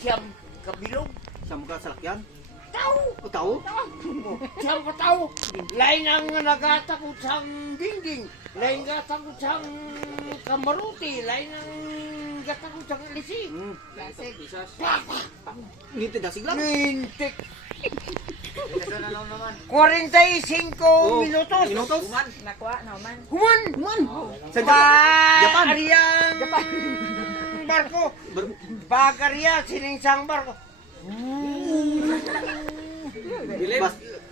siyam kabilog. Siyam ka salakyan? Tao! O tao? Siyam ka tao. Lain ang nagatakot sa dingding. Lain gatakot sa kamaruti. Lain ang gatakot sa lisi. Lasig. Ngiti dasig lang. Nintik. Ito na naman. 45 minutos. Minutos? Nakuha naman. Human! Human! Sa Pa Japan? Ariyang barko. Bagariya, siningsang barko.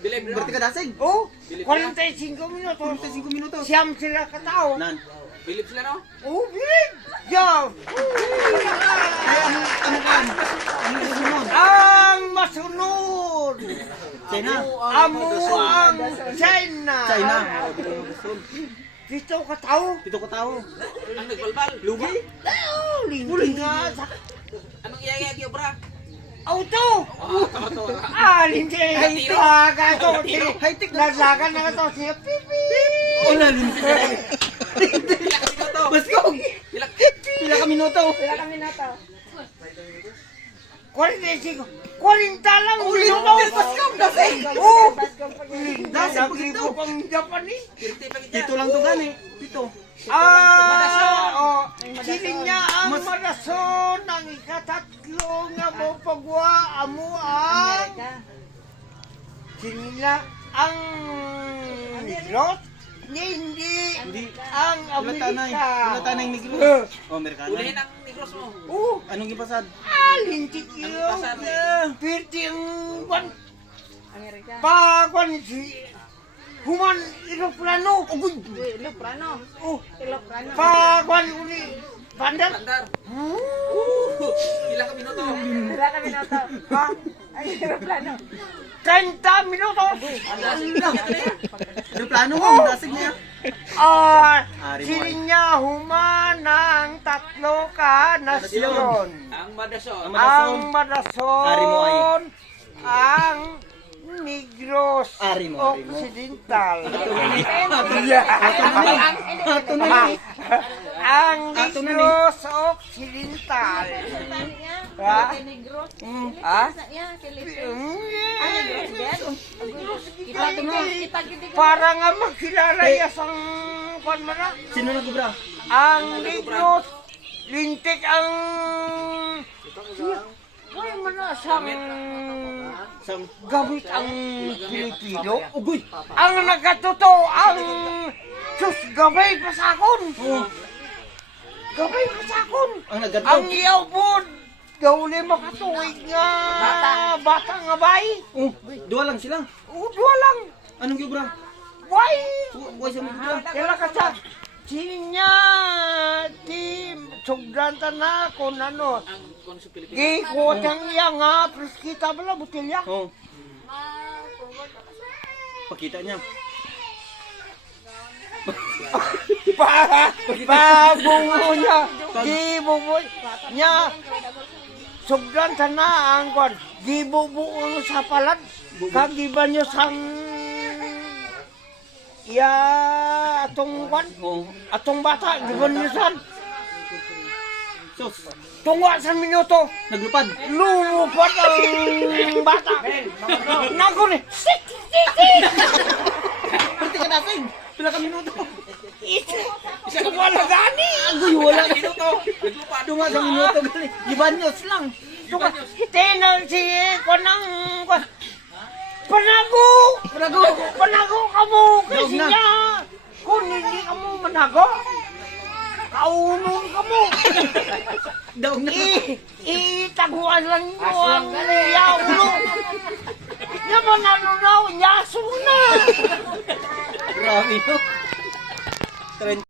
Berarti ka dasig? Oh, 45 minutos. 45 minutos. Siyam sila katao. Nan. Bilip sila no? Oh, bilig! Yo! Ay, ano kan? Ano susunod? Ang masunod! China? Amo ang China! China. Dito katao. Ito ka tao. Ang nagbalbal. Lugi? Oh, linti nga sa Anong iyayag yung bra? auto! Tama-tama. Linti! Laga to! High-tech na. Naglaga na to siya. Pipi! Wala, linti. Pila ka minuto. Baskog! Pila ka minuto. Wala kami na to. 45! 40 lang! Minuto! Baskog! Dasig! Oh! Baskong pag Dasig pag ito. Nagripo pang Japanese! Pirti pa kita. Dito lang to gani. Dito. Siling niya ang marason ang ikatatlo nga mo pagwa amo ang Amerika. siling niya ang Negros hindi ang Wala Amerika. tanay Negros. Oh, Amerikano. Ulihin ang negros mo. Anong ipasad? Lintik Ang yun. pasar. Pirti ang ban Amerika. pagwan si human iroplano. Uy, Iloprano. Oh, Iloprano. pagwan uli bandar. Bandar. Pila ka minuto. Wala kami na to. Ha? Ay, Iloprano. 30 minutos. Aeroplano mo, dasig niya. Siling niya humanang tatlo ka nasyon. Ang madason. Ang Madason, Ari mo ang Negros Ari mo, ari mo. Occidental. Ato na. Ang Negros Occidental. Ha? Negros. Ha? Para nga makilala yasang kwan mo na. Sino nagubra? Ang Negros, lintik ang... Kaya mo na siyang Sam. gamit ang Pilipino. Ugoy. Ang nagkatuto ang Diyos gabay pasakon. Gabay pasakon. Ang nagadaw. Ang iyaw po, daw li makatuwig nga bata nga bay. Dua lang sila. Udwa lang. Anong gubra? Why? Uy, sa mga Kaya ka sa sinya ti sugdanta na kung ano. Ang konsul Pilipinas. Gi kotang iya nga preskita bala butilya. Oh. Pakita niya. Bungo niya. Gi bungo niya. Sugdanta na ang kwan. Gi bubuo sa palad. Kagiban niyo sang iya atong kwan. Atong bata giban niyo san. Sus. Tungwa sa minuto. Naglupad. Lumupad ang bata. Nago ni. Sik! Sik! Sik! Pati ka dasig. Pila ka minuto. Isa wala gani. Agoy, wala. Minuto. Naglupad. Dunga sa minuto gali. Gibanyos lang. Tenang si konang panago. Panago kamu kasi Daog na. niya. Kung hindi kamu manago, kaunon kamu. Daog na. Itaguan lang mo ang yaulo. Yaman ano na, yaso na. Grabe no.